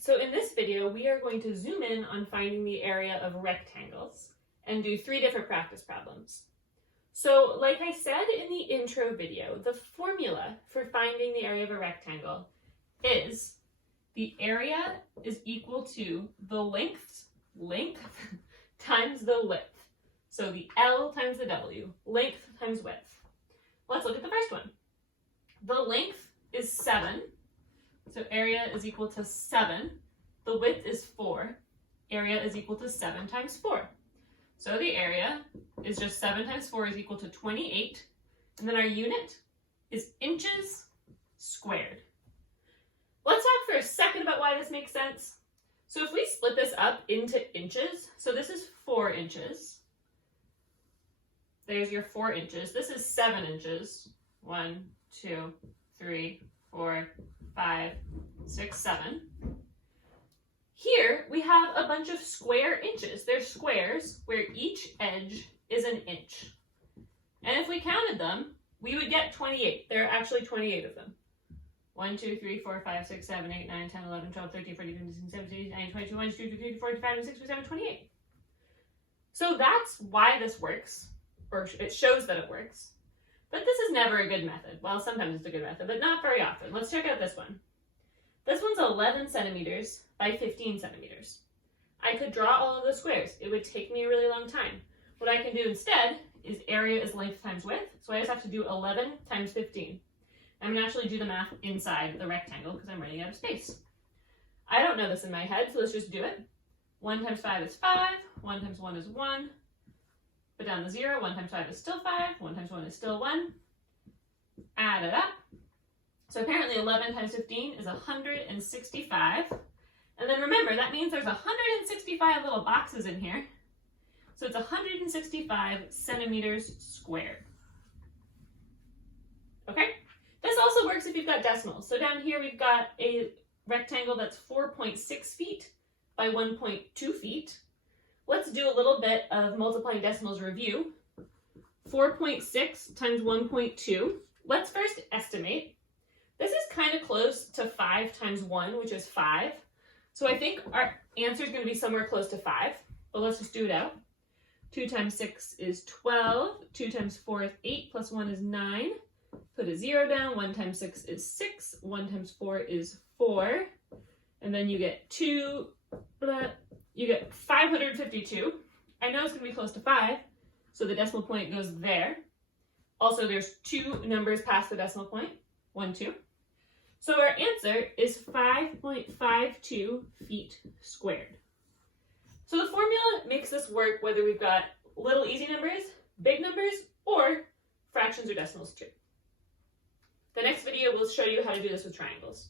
so in this video, we are going to zoom in on finding the area of rectangles and do 3 different practice problems. So like I said in the intro video, the formula for finding the area of a rectangle is the area is equal to the length times the width. So the L times the W, length times width. Let's look at the first one. The length is 7. So area is equal to 7. The width is 4. Area is equal to 7 times 4. So the area is just 7 times 4 is equal to 28. And then our unit is inches squared. Let's talk for a second about why this makes sense. So if we split this up into inches, so this is 4 inches. There's your 4 inches. This is 7 inches. 1, 2, 3, 4, 5, 6, 7. Here we have a bunch of square inches. They're squares where each edge is an inch. And if we counted them, we would get 28. There are actually 28 of them. 1, 2, 3, 4, 5, 6, 7, 8, 9, 10, 11, 12, 13, 14, 15, 16, 17, 18, 19, 20, 21, 22, 23, 24, 25, 26, 27, 28. So that's why this works, or it shows that it works. But this is never a good method. Well, sometimes it's a good method, but not very often. Let's check out this one. This one's 11 centimeters by 15 centimeters. I could draw all of the squares. It would take me a really long time. What I can do instead is area is length times width, so I just have to do 11 times 15. I'm going to actually do the math inside the rectangle because I'm running out of space. I don't know this in my head, so let's just do it. 1 times 5 is 5. 1 times 1 is 1. Put down the 0. 1 times 5 is still 5. 1 times 1 is still 1. Add it up. So apparently 11 times 15 is 165. And then remember, that means there's 165 little boxes in here. So it's 165 centimeters squared. Okay? This also works if you've got decimals. So down here we've got a rectangle that's 4.6 feet by 1.2 feet. Let's do a little bit of multiplying decimals review. 4.6 times 1.2. Let's first estimate. This is kind of close to 5 times 1, which is 5. So I think our answer is going to be somewhere close to 5. But let's just do it out. 2 times 6 is 12. 2 times 4 is 8, plus 1 is 9. Put a 0 down. 1 times 6 is 6. 1 times 4 is 4. And then you get 2, you get 552. I know it's going to be close to 5, so the decimal point goes there. Also, there's 2 numbers past the decimal point, 1, 2. So our answer is 5.52 feet squared. So the formula makes this work whether we've got little easy numbers, big numbers, or fractions or decimals too. The next video will show you how to do this with triangles.